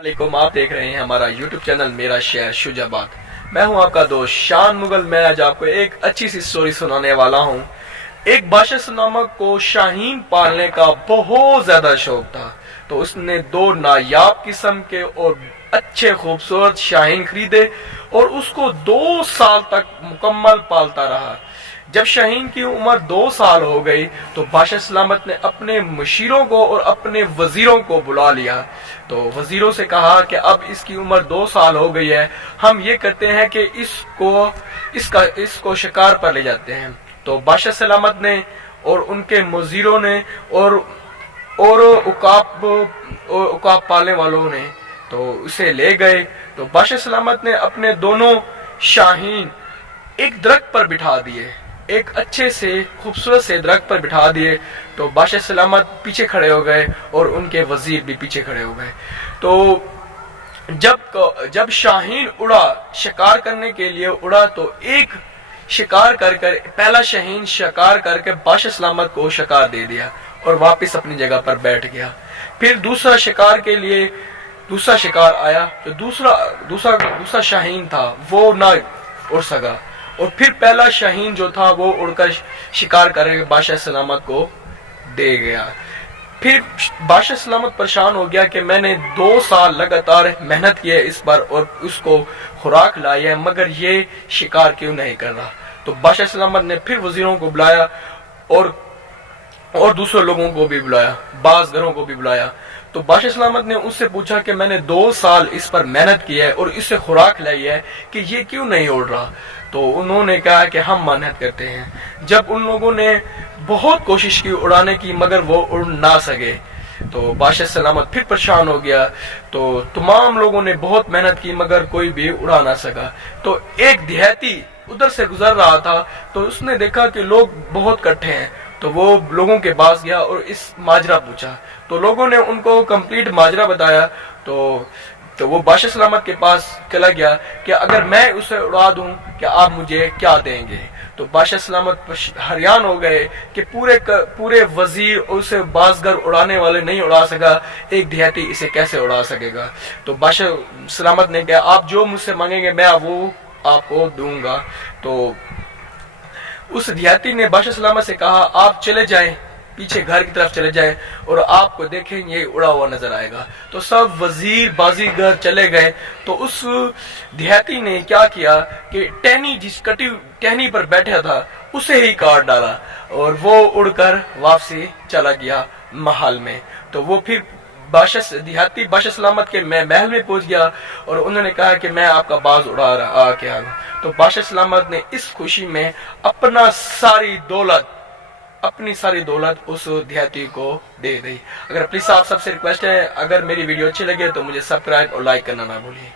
वालेकुम, आप देख रहे हैं हमारा YouTube चैनल मेरा शहर शुजाबाद। मैं हूं आपका दोस्त शान मुगल। मैं आज आपको एक अच्छी सी स्टोरी सुनाने वाला हूं। एक बादशाह सुनामा को शाहीन पालने का बहुत ज्यादा शौक था, तो उसने दो नायाब किस्म के और अच्छे खूबसूरत शाहीन खरीदे और उसको 2 साल तक मुकम्मल पालता रहा। जब शाहीन की उम्र 2 साल हो गई तो बादशाह सलामत ने अपने मुशीरों को और अपने वजीरों को बुला लिया। तो वजीरों से कहा कि अब इसकी उम्र 2 साल हो गई है, हम ये करते हैं कि इसको शिकार पर ले जाते हैं। तो बादशाह सलामत ने और उनके वजीरों ने और उकाब पालने वालों ने तो उसे ले गए। तो बादशाह सलामत ने अपने दोनों शाहीन एक दरख्त पर बिठा दिए, एक अच्छे से खूबसूरत से दरख्त पर बिठा दिए। तो बादशाह सलामत पीछे खड़े हो गए और उनके वजीर भी पीछे खड़े हो गए। तो जब शाहीन उड़ा, शिकार करने के लिए उड़ा, तो एक शिकार कर पहला शाहीन शिकार करके बादशाह सलामत को शिकार दे दिया और वापस अपनी जगह पर बैठ गया। फिर दूसरा शिकार के लिए दूसरा शिकार आया, तो दूसरा शाहीन था वो ना उड़ सका, और फिर पहला शाहीन जो था वो उड़कर शिकार करके बादशाह सलामत को दे गया। फिर बादशाह सलामत परेशान हो गया कि मैंने 2 साल लगातार मेहनत की है इस पर और उसको खुराक लाई है, मगर ये शिकार क्यों नहीं कर रहा। तो बादशाह सलामत ने फिर वजीरों को बुलाया और दूसरे लोगों को भी बुलाया, बाज़गरों को भी बुलाया। तो बादशाह सलामत ने उससे पूछा कि मैंने 2 साल इस पर मेहनत की है और इससे खुराक लाई है कि ये क्यों नहीं उड़ रहा। तो उन्होंने कहा कि हम मेहनत करते हैं। जब उन लोगों ने बहुत कोशिश की उड़ाने की, मगर वो उड़ ना सके, तो बादशाह सलामत फिर परेशान हो गया। तो तमाम लोगों ने बहुत मेहनत की मगर कोई भी उड़ा ना सका। तो एक देहाती उधर से गुजर रहा था, तो उसने देखा कि लोग बहुत इकट्ठे हैं, तो वो लोगों के पास गया और इस माजरा पूछा। तो लोगों ने उनको कंप्लीट माजरा बताया। तो वो बादशाह सलामत के पास चला गया कि अगर मैं उसे उड़ा दूं कि आप मुझे क्या देंगे। तो बादशाह सलामत हैरान हो गए कि पूरे वजीर उसे बाज़गर उड़ाने वाले नहीं उड़ा सका, एक देहाती इसे कैसे उड़ा सकेगा। तो बादशाह सलामत ने कहा आप जो मुझसे मांगेंगे मैं वो आपको दूंगा। तो उस देहाती ने बादशाह सलामत से कहा आप चले जाएं, पीछे घर की तरफ चले जाएं और आपको देखेंगे उड़ा हुआ नजर आएगा। तो सब वजीर बाजीगर चले गए। तो उस देहाती ने क्या किया कि जिस कटी टहनी पर बैठा था उसे ही काट डाला और वो उड़कर वापसी चला गया महल में। तो वो फिर देहाती बादशाह सलामत के महल में पहुंच गया और उन्होंने कहा कि मैं आपका बाज उड़ा रहा क्या। तो बादशाह सलामत ने इस खुशी में अपनी सारी दौलत उस देहाती को दे दी। अगर प्लीज आप सबसे रिक्वेस्ट है, अगर मेरी वीडियो अच्छी लगे तो मुझे सब्सक्राइब और लाइक करना ना भूलिए।